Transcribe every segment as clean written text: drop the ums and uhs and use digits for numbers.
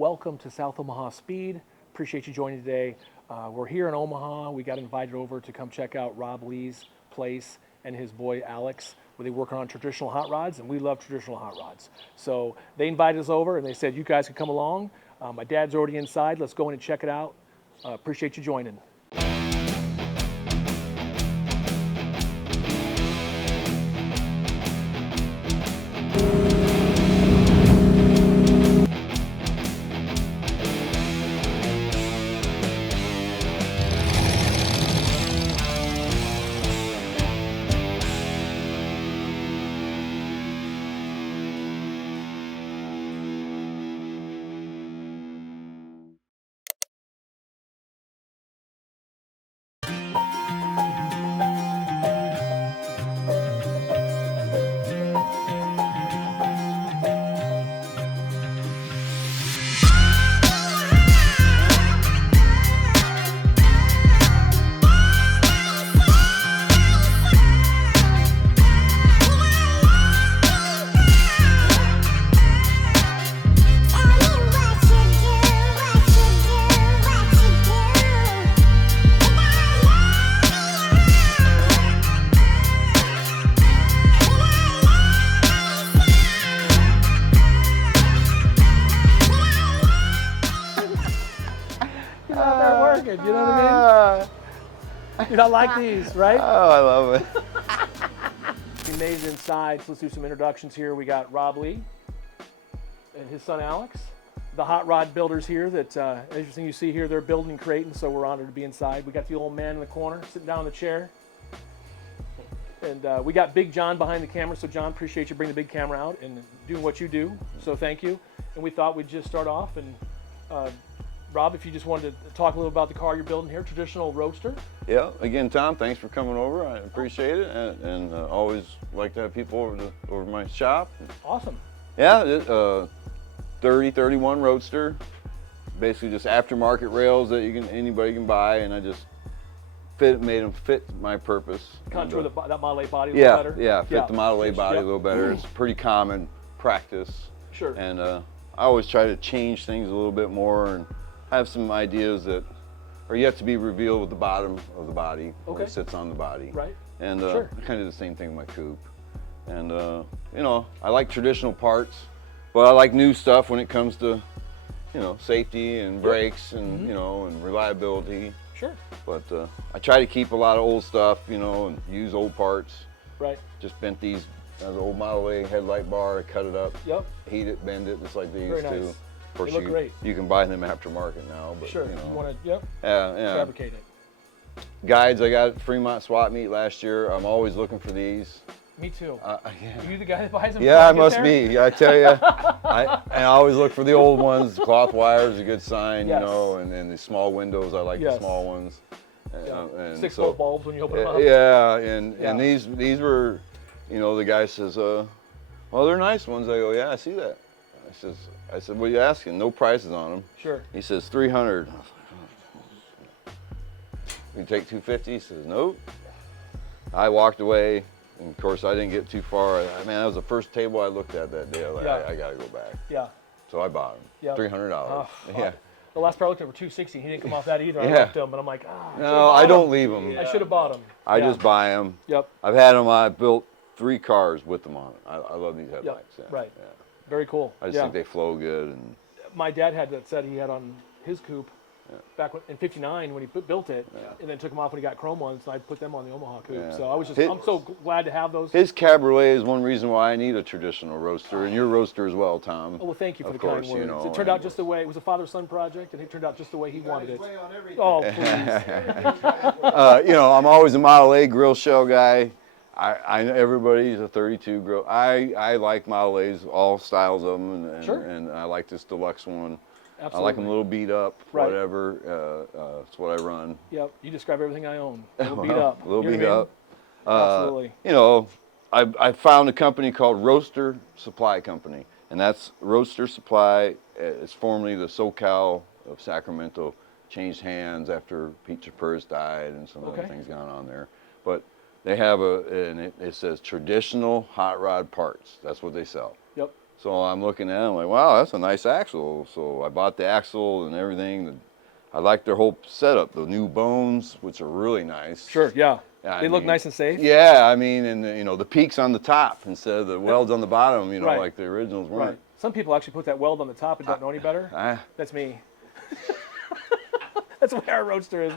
welcome to South Omaha Speed. Appreciate you joining today. We're here in Omaha. We got invited over to come check out Rob Lee's place and his boy Alex, where they work on traditional hot rods, and we love traditional hot rods. So they invited us over and they said, you guys can come along. My dad's already inside. Let's go in and check it out. Appreciate you joining. You know what I mean? You don't like these, right? Oh, I love it. We made it inside, so let's do some introductions here. We got Rob Lee and his son Alex, the hot rod builders here that, as you see here, they're building and creating, so we're honored to be inside. We got the old man in the corner, sitting down in the chair. And we got Big John behind the camera, so John, appreciate you bringing the big camera out and doing what you do, so thank you. And we thought we'd just start off and Rob, if you just wanted to talk a little about the car you're building here, traditional Roadster. Yeah, again, Tom, thanks for coming over. I appreciate it, and always like to have people over my shop. Awesome. Yeah, 31 Roadster, basically just aftermarket rails that anybody can buy, and I just made them fit my purpose. Contour that Model A body a little better. Yeah, fit the Model A body a little better. It's pretty common practice. Sure. And I always try to change things a little bit more and have some ideas that are yet to be revealed with the bottom of the body, when it sits on the body. Right. And I kind of do the same thing with my coupe. And you know, I like traditional parts, but I like new stuff when it comes to, you know, safety and brakes and you know, and reliability. Sure. But I try to keep a lot of old stuff, you know, and use old parts. Right. Just bent these as an old Model A headlight bar, I cut it up, heat it, bend it, just like they used to. Of course, they look great. You can buy them aftermarket now, but sure, you know. You want to, fabricate it. Guides, I got at Fremont Swap Meet last year. I'm always looking for these. Me too. Yeah. Are you the guy that buys them? Yeah, I must be. I tell you, I always look for the old ones. Cloth wire is a good sign, you know, and then the small windows, I like the small ones. And 6-volt bulbs when you open them up. Yeah, and these were, you know, the guy says, well, they're nice ones. I go, yeah, I see that. I said, what are you asking? No prices on them. Sure. He says, 300. I was like, oh. You take 250? He says, nope. I walked away, and of course, I didn't get too far. Man, that was the first table I looked at that day. I was like, I gotta go back. Yeah. So I bought them. $300. Yeah. The last pair I looked at were $260. He didn't come off that either. I left them, and I'm like, no, I don't leave them. I should have bought them. I just buy them. Yep. I've had them. I built 3 cars with them on it. I love these headlights. Yep. Right. Yeah. Very cool. I just think they flow good. And my dad had that set he had on his coupe back in '59 when he built it, and then took them off when he got chrome ones, and I put them on the Omaha coupe. So I was I'm so glad to have those. His cabriolet is one reason why I need a traditional Roadster, and your Roadster as well, Tom. Oh, well, thank you for the kind words. You know, it turned out just the way, it was a father-son project, and it turned out just the way he wanted it. Oh, please. You know, I'm always a Model A grill shell guy. I know everybody's a 32 grill. I like Model A's, all styles of them, and I like this deluxe one. Absolutely. I like them a little beat up, whatever. That's what I run. Yep, you describe everything I own. A little beat up. A little beat up. Absolutely. You know, I found a company called Roadster Supply Company, and that's Roadster Supply. It's formerly the SoCal of Sacramento. Changed hands after Pete Chappers died and some other things going on there. But they have and it says traditional hot rod parts. That's what they sell. Yep. So I'm looking at it, I'm like, wow, that's a nice axle. So I bought the axle and everything. I like their whole setup, the new bones, which are really nice. Sure, yeah. I They look mean, nice and safe. Yeah, I mean, and the peaks on the top instead of the welds on the bottom, Right. like the originals weren't. Right. Some people actually put that weld on the top and don't know any better. That's me. That's the way our Roadster is.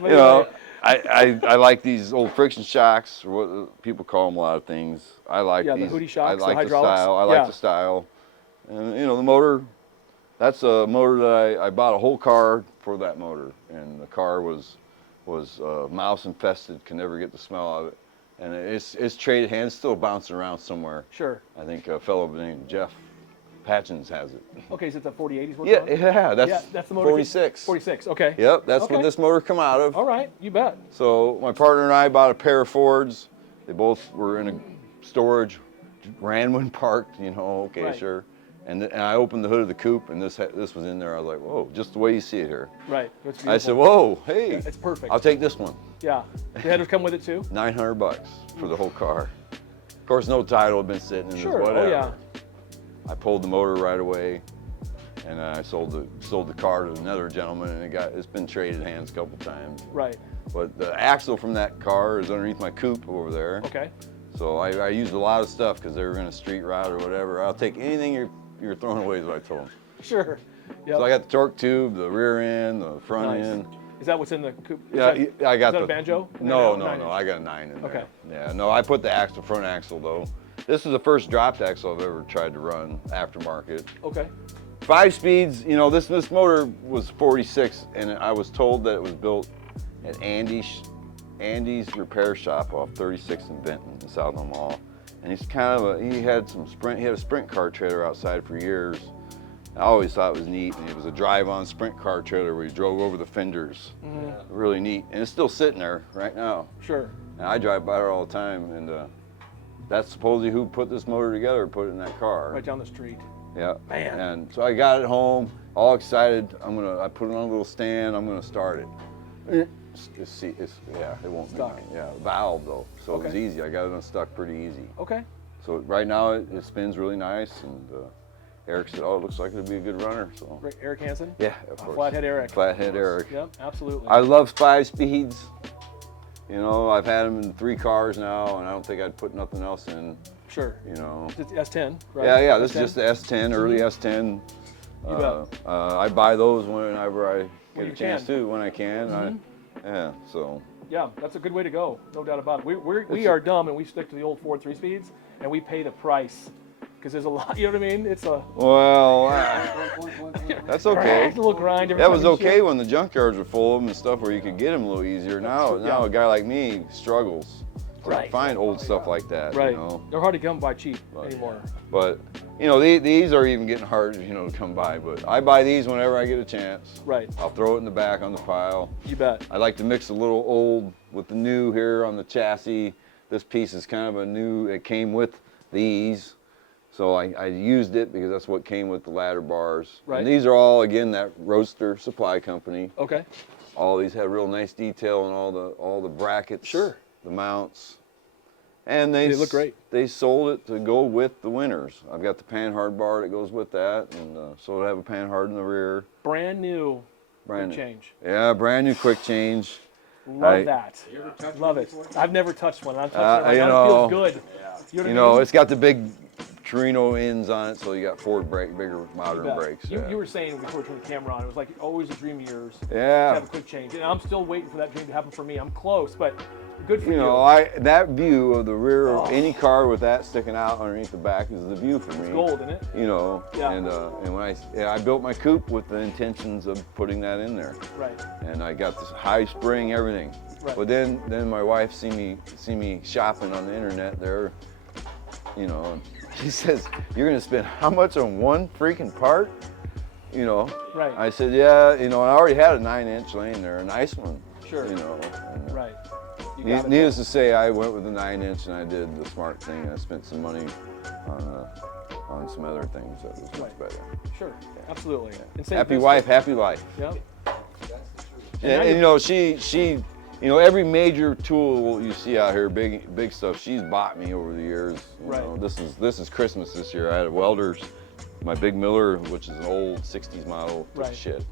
I like these old friction shocks, or what people call them a lot of things. I like the these. Hootie shocks, I like the hydraulics. style. I like the style. And the motor, that's a motor that I bought a whole car for that motor. And the car was mouse infested, could never get the smell of it. And it's traded hands, still bouncing around somewhere. Sure. I think a fellow named Jeff Patchins has it. Okay, is it the 48 he's working on? Yeah, that's the motor. 46. 46, okay. Yep, that's what this motor come out of. All right, you bet. So my partner and I bought a pair of Fords. They both were in a storage, ran when parked, okay, Right. sure. And I opened the hood of the coupe, and this was in there. I was like, whoa, just the way you see it here. Right. I said, whoa, hey. Yeah, it's perfect. I'll take this one. Yeah. The headers come with it too? $900 for the whole car. Of course, no title had been sitting in Sure. this, whatever. Oh, yeah. I pulled the motor right away, and I sold the car to another gentleman, and it's been traded hands a couple times. Right. But the axle from that car is underneath my coupe over there. Okay. So I used a lot of stuff because they were going to street route or whatever. I'll take anything you're throwing away, is what I told them. Sure. Yep. So I got the torque tube, the rear end, the front end. Is that what's in the coupe? I got is that a banjo? No, I got a 9 in there. Okay. Yeah, no, I put the front axle though. This is the first dropped axle I've ever tried to run aftermarket. Okay. 5 speeds, this motor was 46, and I was told that it was built at Andy's repair shop off 36th and Benton in South Omaha. And he had a sprint car trailer outside for years. I always thought it was neat, and it was a drive-on sprint car trailer where he drove over the fenders. Mm-hmm. Really neat, and it's still sitting there right now. Sure. And I drive by there all the time, and that's supposedly who put this motor together, put it in that car. Right down the street. Yeah. Man. And so I got it home, all excited. I put it on a little stand. I'm gonna start it. It won't Stuck. be. Yeah, valve though, so Okay. it was easy. I got it unstuck pretty easy. Okay. So right now it spins really nice, and Eric said, "Oh, it looks like it'll be a good runner." So. Eric Hansen? Yeah, of course. Flathead Eric. Flathead Eric. Yep, absolutely. I love 5 speeds. I've had them in 3 cars now, and I don't think I'd put nothing else in. Sure. It's S10, right? Yeah. This is just the S10, early S10. You bet. I buy those whenever I When get you a chance can. to, when I can. So. Yeah, that's a good way to go. No doubt about it. We are dumb and we stick to the old Ford 3-speeds, and we pay the price because there's a lot. You know what I mean? It's a Well, that's okay. It's a little grind. Every That time was you okay ship. when the junkyards were full of them and stuff, where you could get them a little easier. Now a guy like me struggles to Right. find old stuff like that. Right. They're hard to come by cheap But, anymore. But these are even getting hard, to come by. But I buy these whenever I get a chance. Right. I'll throw it in the back on the pile. You bet. I like to mix a little old with the new here on the chassis. This piece is kind of a new. It came with these, so I used it because that's what came with the ladder bars. Right. And these are all, again, that Roadster supply company. Okay. All these have real nice detail and all the brackets. Sure. The mounts. And they look great. They sold it to go with the Winners. I've got the panhard bar that goes with that, and so I have a panhard in the rear. Brand new. Brand Quick new. change. Yeah, brand new quick change. Love that. Love it. I've never touched one. I'm touching it right you now. It know, feels good. You know what I mean? It's got the big Torino ends on it, so you got Ford bigger modern Yeah. brakes. You were saying before we turned the camera on, it was like always a dream of yours to Yeah. have a quick change. And I'm still waiting for that dream to happen for me. I'm close, but good for you. That view of the rear of any car with that sticking out underneath the back is the view for me. It's gold, isn't it? Yeah. And when I built my coupe with the intentions of putting that in there. Right. And I got this high spring, everything. Right. But then my wife see me shopping on the internet there, and she says, "You're gonna spend how much on one freaking part?" Right. I said, "Yeah, and I already had a 9-inch laying there, a nice one." Sure. And, Right. You got it. needless to say, I went with the 9-inch and I did the smart thing. And I spent some money on some other things that was much better. Sure. Absolutely. And same Happy thing- wife, happy life. Yep. And she every major tool you see out here, big stuff, she's bought me over the years. Right. This is Christmas this year. I had a welder's my big Miller, which is an old 60s model, took Right. shit.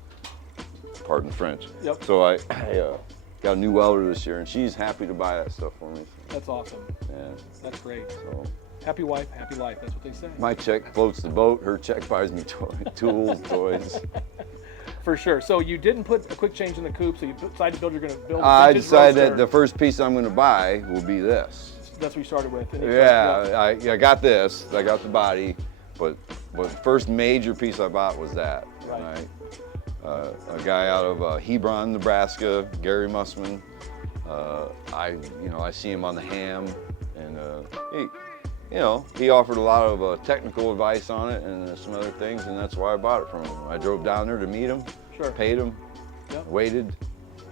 Pardon the French. Yep. So I got a new welder this year, and she's happy to buy that stuff for me. That's awesome. Yeah. That's great. So Happy wife, happy life. That's what they say. my check floats the boat. Her check buys me tools, toys. For sure. So you didn't put a quick change in the coupe, so you decided to build. You're going to build. A I vintage decided that Roadster. the first piece I'm going to buy will be this. That's what you started with. And you Yeah, started- I got this. I got the body, but the first major piece I bought was that. Right. A guy out of Hebron, Nebraska, Gary Mussman. I see him on the ham, and he offered a lot of technical advice on it and some other things, and that's why I bought it from him. I drove down there to meet him, Sure. paid him, Yep. waited.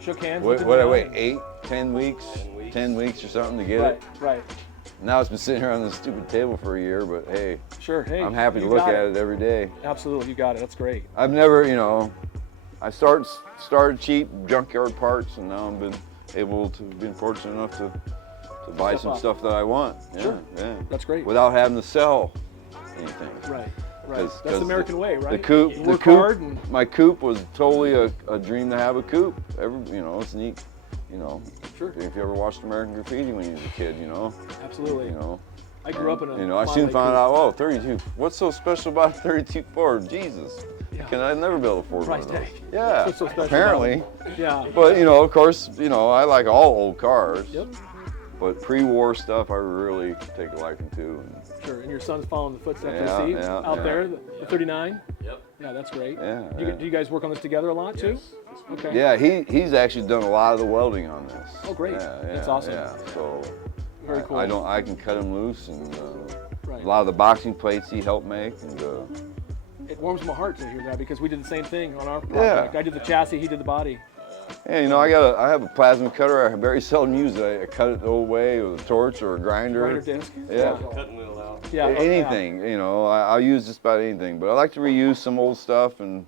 Shook hands. What looked did in I the wait? eye. 8, 10 weeks? 10 weeks or something to get Right. it. Right. Now it's been sitting here on this stupid table for a year, but hey, Sure. Hey. I'm happy to you look got at it every day. Absolutely. You got it. That's great. I've never, I started cheap junkyard parts, and now I've been fortunate enough to buy Step some up. stuff that I want. Yeah, Sure. yeah. That's great. Without having to sell anything. Right. Right. 'Cause- That's the 'cause American way, right? The coupe, You the work hard coupe, and my coupe was totally a dream to have a coupe. It's neat. Sure. If you ever watched American Graffiti when you was a kid, Absolutely. I grew up in a. I soon Model A found coupe. out, oh, 32. What's so special about a 32 Ford? Jesus. Yeah. I'd never be able to afford Price one of those. tag. Yeah, What's so special apparently. about it? Yeah. But of course, I like all old cars. Yep. But pre-war stuff, I really take a liking to. And Sure. And your son's following the footsteps Yeah, I see yeah, out yeah. there, the 39. Yep. Yeah, that's great. Yeah, Do yeah. you guys work on this together a lot too? Okay. yeah, he's actually done a lot of the welding on this. Oh, great. Yeah, That's yeah, awesome. Yeah. So Very cool. I can cut him loose, and Right. a lot of the boxing plates he helped make, and It warms my heart to hear that because we did the same thing on our project. I did the chassis, he did the body. yeah, I have a plasma cutter. I very seldom use it. I cut it the old way with a torch or a grinder. Grinder disc. Yeah. Cutting wheel out. Yeah. Anything, I'll use just about anything. But I like to reuse some old stuff, and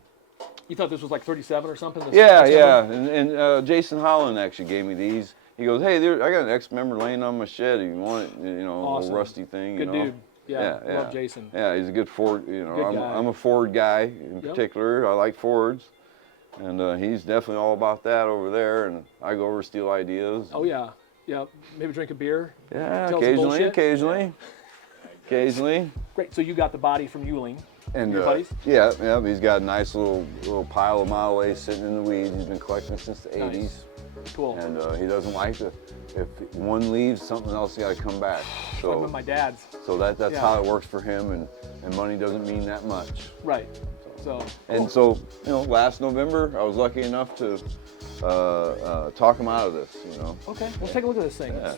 You thought this was like 37 or something? This yeah, number? and Jason Holland actually gave me these. He goes, hey, I got an ex-member laying on my shed. If you want it, Awesome. a little rusty thing. Good dude. Yeah, love Jason. Yeah, he's a good Ford. Good guy. I'm a Ford guy in particular. I like Fords, and he's definitely all about that over there. And I go over steal ideas. Oh yeah. Yeah. Maybe drink a beer. Yeah, Tell some bullshit. occasionally. Great. So you got the body from Ewing. And Your buddies? yeah, he's got a nice little pile of Model A sitting in the weeds. He's been collecting since the Nice. 80s. Cool. And he doesn't like to, if one leaves, something else got to come back. Like So, with my dad's. so that's Yeah. how it works for him, and money doesn't mean that much. Right. So. And so, last November, I was lucky enough to talk him out of this. Okay. Let's take a look at this thing. Yeah.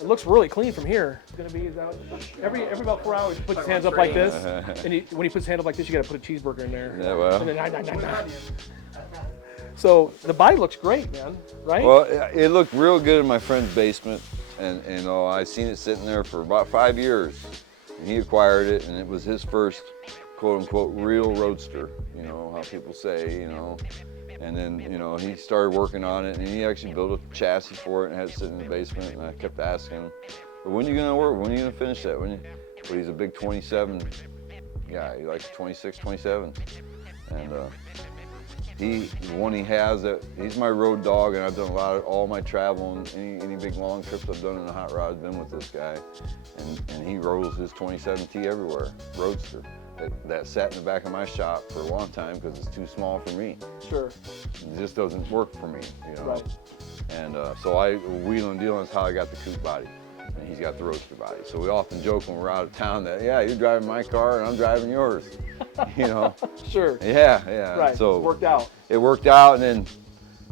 It looks really clean from here. It's gonna be about every about 4 hours. He puts his hands up like this, and when he puts his hand up like this, you gotta put a cheeseburger in there. Yeah, well. And then, So the body looks great, man. Right? Well, it looked real good in my friend's basement, and I seen it sitting there for about 5 years, and he acquired it, and it was his first quote unquote real Roadster. How people say, And then, he started working on it, and he actually built a chassis for it and had it sitting in the basement. And I kept asking him, "But when are you gonna work? When are you gonna finish that?" But he's a big 27 guy. He likes 26, 27, and the one he has that he's my road dog, and I've done all my travel and any big long trips I've done in the hot rod has been with this guy, and he rolls his 27T everywhere, Roadster. That sat in the back of my shop for a long time because it's too small for me. Sure. It just doesn't work for me, Right. And so I wheel and deal is how I got the coupe body, and he's got the Roadster body. So we often joke when we're out of town that, yeah, you're driving my car and I'm driving yours. Sure. Yeah. Right. So It's worked out. it worked out, and then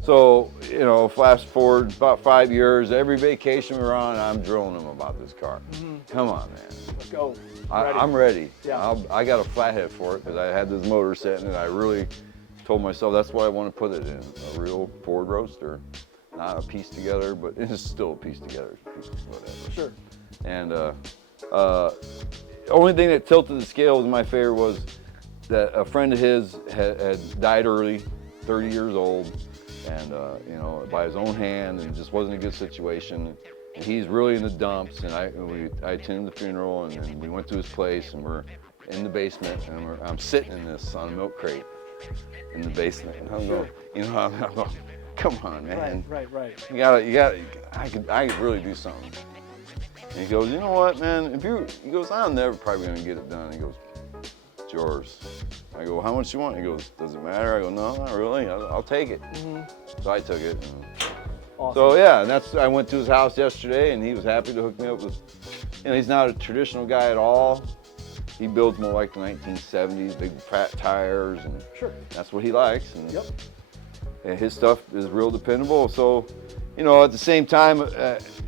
so fast forward about 5 years, every vacation we were on, I'm drilling him about this car. Come on, man. Let's go. I'm ready. Yeah. I got a flathead for it because I had this motor set, and I really told myself that's what I want to put it in, a real Ford Roadster. Not a piece together, but it's still a piece together, whatever. Sure. And the only thing that tilted the scales in my favor was that a friend of his had died early, 30 years old, and by his own hand, and just wasn't a good situation. And he's really in the dumps, and I attended the funeral, and then we went to his place, and we're in the basement, and I'm sitting in this on a milk crate in the basement, and I'm going, I'm going, come on, man. Right. You gotta. I could really do something. And he goes, you know what, man? He goes, I'm never probably gonna get it done. He goes, it's yours. I go, how much you want? He goes, does it matter? I go, no, not really. I'll take it. So I took it. Awesome. So yeah, and I went to his house yesterday, and he was happy to hook me up with. He's not a traditional guy at all. He builds more like the 1970s, big fat tires, and sure, that's what he likes. And, yep. And his stuff is real dependable. So, at the same time,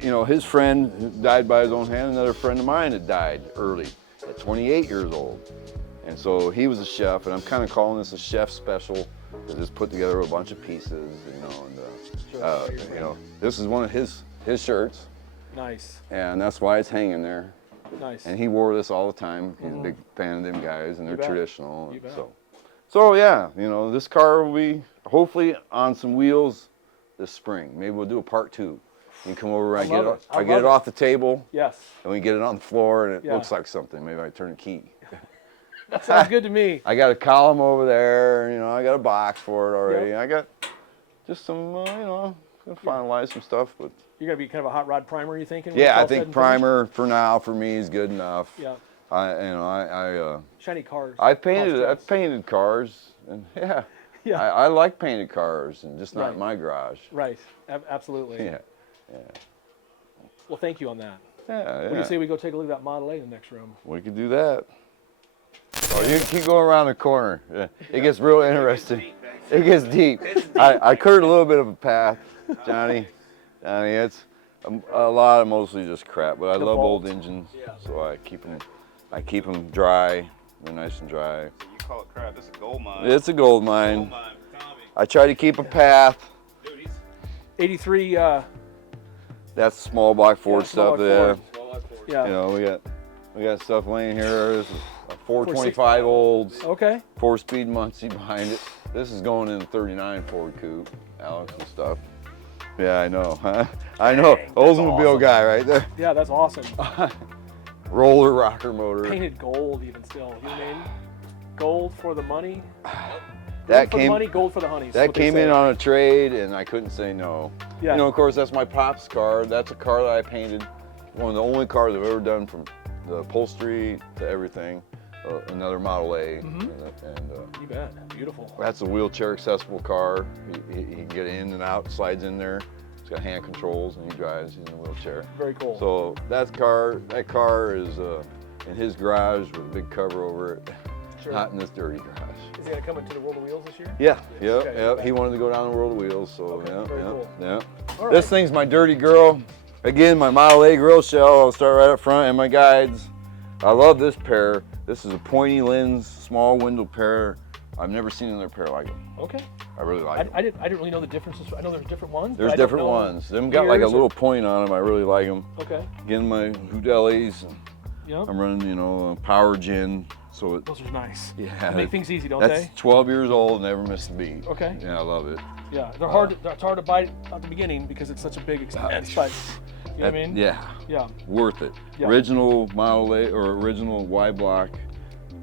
his friend who died by his own hand, another friend of mine had died early at 28 years old. And so he was a chef, and I'm kind of calling this a chef special because it's put together a bunch of pieces, this is one of his shirts. Nice. And that's why it's hanging there. Nice. And he wore this all the time. He's a big fan of them guys, and they're traditional. You bet. So yeah, this car will be hopefully on some wheels this spring. Maybe we'll do a part 2. You come over, I get it off the table. Yes. And we get it on the floor, and it looks like something. Maybe I turn a key. That sounds good to me. I got a column over there. I got a box for it already. Yep. I got just some, gonna finalize some stuff, but. You're gonna be kind of a hot rod primer, you thinking? Yeah, I think primer for now for me is good enough. Yeah. Shiny cars. I've painted cars, and yeah. I like painted cars, and just not in my garage. Right. Absolutely. Yeah. Well, thank you on that. Yeah. What do you say we go take a look at that Model A in the next room? We could do that. Oh, you keep going around the corner. Yeah. It gets real interesting. It gets deep. I cleared a little bit of a path, Johnny. It's a lot of mostly just crap, but I love old engines, so I keep them dry. They're nice and dry. So you call it crap? It's a gold mine. It's a gold mine. Gold mine, Tommy. I try to keep a path. Dude, he's 83. That's small block Ford stuff there. small like Ford. Yeah. We got stuff laying here. This is a 425 olds. Okay. 4-speed Muncie behind it. This is going in the 39 Ford Coupe, Alex and stuff. Yeah, I know. I know. Oldsmobile awesome. guy right there. Yeah, that's awesome. Roller rocker motor. Painted gold, even still. You know what I mean? Gold for the money. That gold for came. the money, gold for the honeys. That came in on a trade, and I couldn't say no. Yeah. Of course, that's my pop's car. That's a car that I painted. One of the only cars I've ever done, from the upholstery to everything. Another Model A. You bet. Beautiful. That's a wheelchair accessible car. He can get in and out, slides in there. It's got hand controls, and he drives in a wheelchair. Very cool. So that car is in his garage with a big cover over it. Sure. Not in this dirty garage. Is he gonna come into the World of Wheels this year? Yeah, Okay, yeah. He wanted to go down the World of Wheels, so Okay, very cool. yeah. All right. This thing's my dirty girl. Again, my Model A grill shell. I'll start right up front, and my guides. I love this pair. This is a pointy lens, small window pair. I've never seen another pair like them. Okay. I really like them. I didn't really know the differences. I know there's different ones. There's but I don't different know ones. Them got like a ears little point on them. I really like them. Okay. Again, my Houdelis. Yep. I'm running, a power gen, so it. Those are nice. Yeah. Make things easy, don't That's they? 12 years old, never missed a beat. Okay. Yeah, I love it. Yeah, they're hard. It's hard to buy at the beginning because it's such a big expense. But you know what I mean? Yeah. Yeah. Worth it. Yeah. Original Model A or original Y block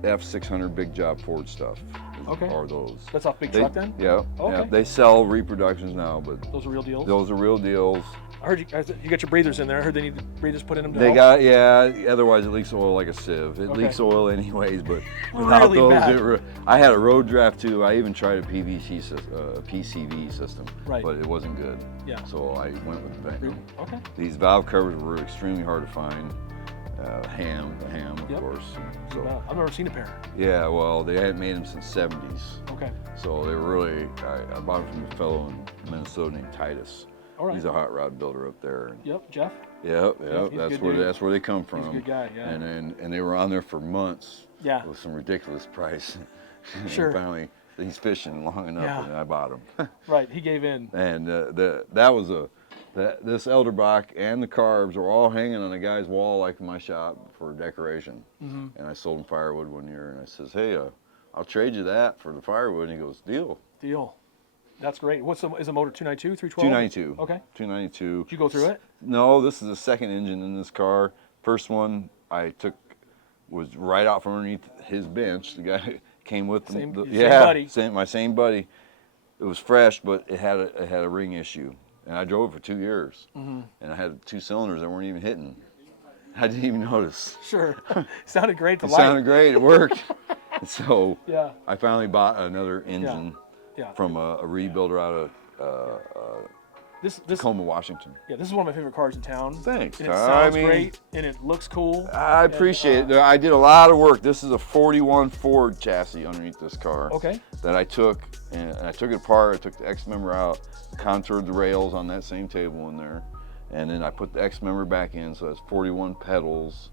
F600 big job Ford stuff. Okay. Are those? That's off big truck then? Yeah. Okay. Yeah. They sell reproductions now, but Those are real deals. those are real deals. I heard you got your breathers in there. I heard they need breathers put in them. To They help. got, otherwise it leaks oil like a sieve. It Okay. leaks oil anyways, but without Really those, bad. I had a road draft too. I even tried a PCV system, Right. but it wasn't good. Yeah. So I went with the Okay. These valve covers were extremely hard to find. The ham, of Yep. course. So Wow. I've never seen a pair. yeah, well, they hadn't made them since '70s. Okay. So they were really. I bought them from a fellow in Minnesota named Titus. All right. He's a hot rod builder up there. Yep, Jeff. Yep, he's a that's good where dude. that's where they come from. He's a good guy, yeah. And they were on there for months. Yeah. With some ridiculous price. Sure. And finally, he's fishing long enough, Yeah. and I bought him. Right. He gave in. And this Elderbach and the carbs were all hanging on a guy's wall, like in my shop, for decoration. Mm-hmm. And I sold him firewood one year, and I says, "Hey, I'll trade you that for the firewood." And he goes, "Deal." Deal. That's great. Is the motor 292, 312? 292. Okay. 292. Did you go through it? No, this is the second engine in this car. First one, I took was right out from underneath his bench. The guy came with him. Same Yeah, buddy. my same buddy. It was fresh, but it had a ring issue, and I drove it for 2 years, and I had 2 cylinders that weren't even hitting. I didn't even notice. Sure. Sounded great to It light. sounded great. It worked. So Yeah. I finally bought another engine Yeah. from a rebuilder out of This Tacoma, Washington. Yeah, this is one of my favorite cars in town. Thanks, And it Tom. sounds I mean, great, and it looks cool. I appreciate it. I did a lot of work. This is a 41 Ford chassis underneath this car. Okay. That I took, and I took it apart. I took the X member out, contoured the rails on that same table in there, and then I put the X member back in, so it's 41 pedals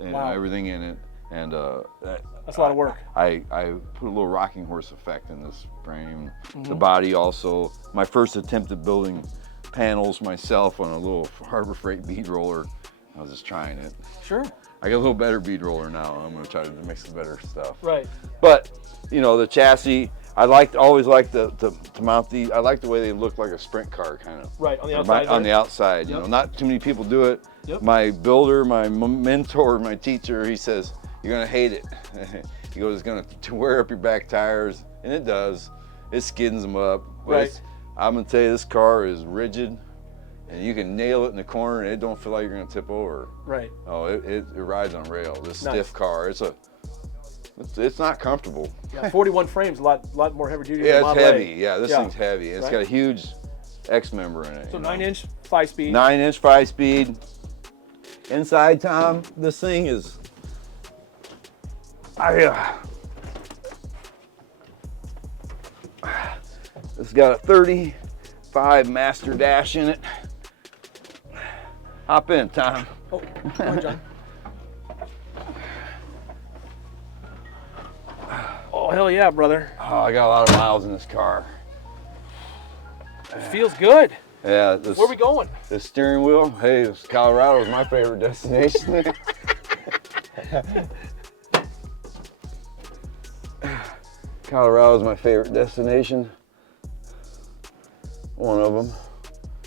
and Wow. everything in it. And That's a lot of work. I put a little rocking horse effect in this frame. The body also. My first attempt at building panels myself on a little Harbor Freight bead roller. I was just trying it. Sure. I got a little better bead roller now. I'm gonna try to make some better stuff. Right. But you know, the chassis, I always liked to mount these. I like the way they look like a sprint car kind of. Right, on the outside. On the outside, you know, not too many people do it. Yep. My builder, my mentor, my teacher, he says, you're gonna hate it. He goes, it's gonna wear up your back tires, and it does. It skids them up. But Right. I'm gonna tell you, this car is rigid, and you can nail it in the corner, and it don't feel like you're gonna tip over. Right. Oh, it rides on rails. This Nice. stiff car, it's not comfortable. Yeah, 41 frames, a lot more heavy duty. Yeah, than it's Model A. heavy. Yeah, this thing's heavy. It's Right. got a huge X member in it. So you know. 9-inch, 5-speed. 9-inch 5-speed. Inside, Tom, this thing is. It's got a 35 Master Dash in it. Hop in, Tom. Oh, go ahead, John. Oh, hell yeah, brother. Oh, I got a lot of miles in this car. It feels good. Yeah. Where are we going? The steering wheel. Hey, Colorado is my favorite destination. Colorado is my favorite destination. One of them.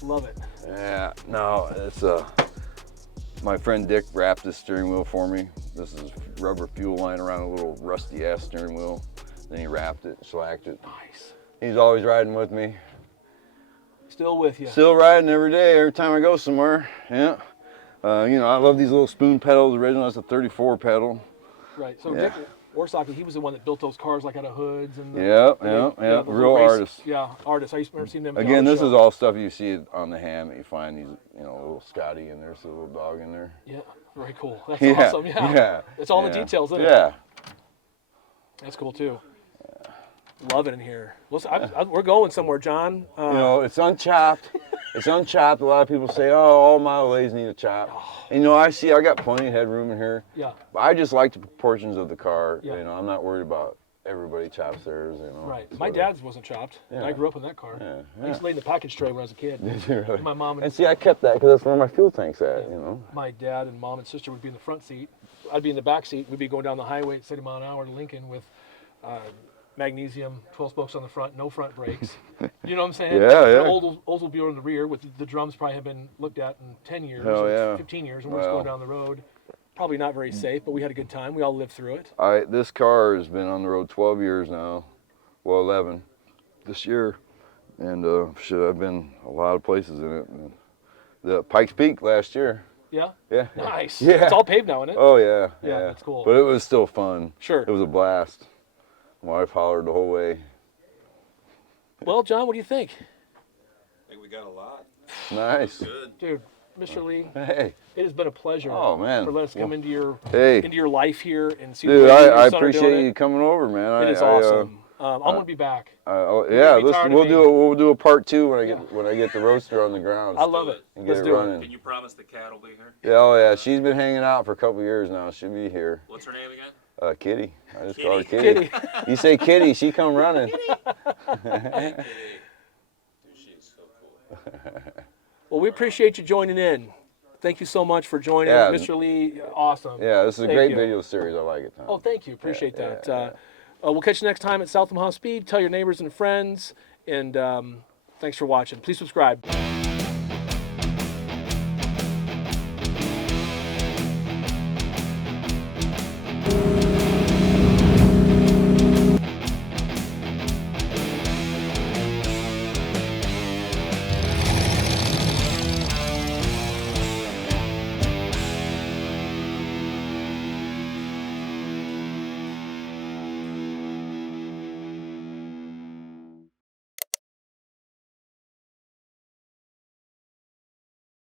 Love it. Yeah, no, it's my friend Dick wrapped this steering wheel for me. This is rubber fuel line around a little rusty ass steering wheel. Then he wrapped it, slacked it. Nice. He's always riding with me. Still with you. Still riding every day, every time I go somewhere. Yeah. You know, I love these little spoon pedals. Original, that's a 34 pedal. Right. So Yeah. Dick Warsack, he was the one that built those cars like out of hoods and. Yep, and yep, they- yep. those Real race- artists. Yeah, artists. I used to see them. Again, this is all stuff you see on the ham that you find these, you know, little Scotty and there's a little dog in there. Yeah, very cool. That's Yeah, awesome. Yeah. yeah, It's all in the yeah. details, isn't it? Yeah. That's cool too. Love it in here. Listen, we're going somewhere, John. You know, it's unchopped. It's unchopped. A lot of people say, oh, all Model A's need a chop. And, you know, I got plenty of headroom in here. Yeah. But I just like the proportions of the car. Yeah. You know, I'm not worried about everybody chops theirs, you know. Right. So My dad's wasn't chopped. And I Yeah. grew up in that car. Yeah, I used to lay in the package tray when I was a kid. Really? My mom And see, I kept that because that's where my fuel tank's at, you know. My dad and mom and sister would be in the front seat. I'd be in the back seat. We'd be going down the highway at 70 mile an hour to Lincoln with magnesium, 12 spokes on the front, no front brakes. You know what I'm saying? Yeah, yeah. An old Oldsmobile in the rear with the drums probably have been looked at in 10 years Hell or yeah. 15 years, and we're just Wow. going down the road. Probably not very safe, but we had a good time. We all lived through it. This car has been on the road 12 years now. Well, 11 this year. And shit, I've been a lot of places in it. And the Pikes Peak last year. Yeah? Yeah. Nice. Yeah. It's all paved now, isn't it? Oh, yeah. Yeah, that's cool. But it was still fun. Sure. It was a blast. My wife hollered the whole way. Well, John, what do you think? I think we got a lot. Nice. Good. Dude, Mr. Lee, Hey, it has been a pleasure Oh, man. for letting us come into hey, your life here and see the dude, way you and your I son are doing appreciate it. you coming over, man. It is awesome. I'm gonna be back. Yeah, be tired of we'll me. do a part 2 when I Yeah. get the roaster on the ground. I love it. And get Let's it do running. Can you promise the cat will be here? Yeah, oh yeah, she's been hanging out for a couple years now. She'll be here. What's her name again? Kitty. I just call her Kitty. Kitty. You say Kitty, she come running. Hey, Kitty. Dude, she is so cool. Well, we appreciate you joining in. Thank you so much for joining, Yeah. Mr. Lee. Awesome. Yeah, this is a Thank great you. video series. I like it, Tom. Oh, thank you. Appreciate Yeah, that. yeah, We'll catch you next time at South Omaha Speed. Tell your neighbors and friends. And thanks for watching. Please subscribe.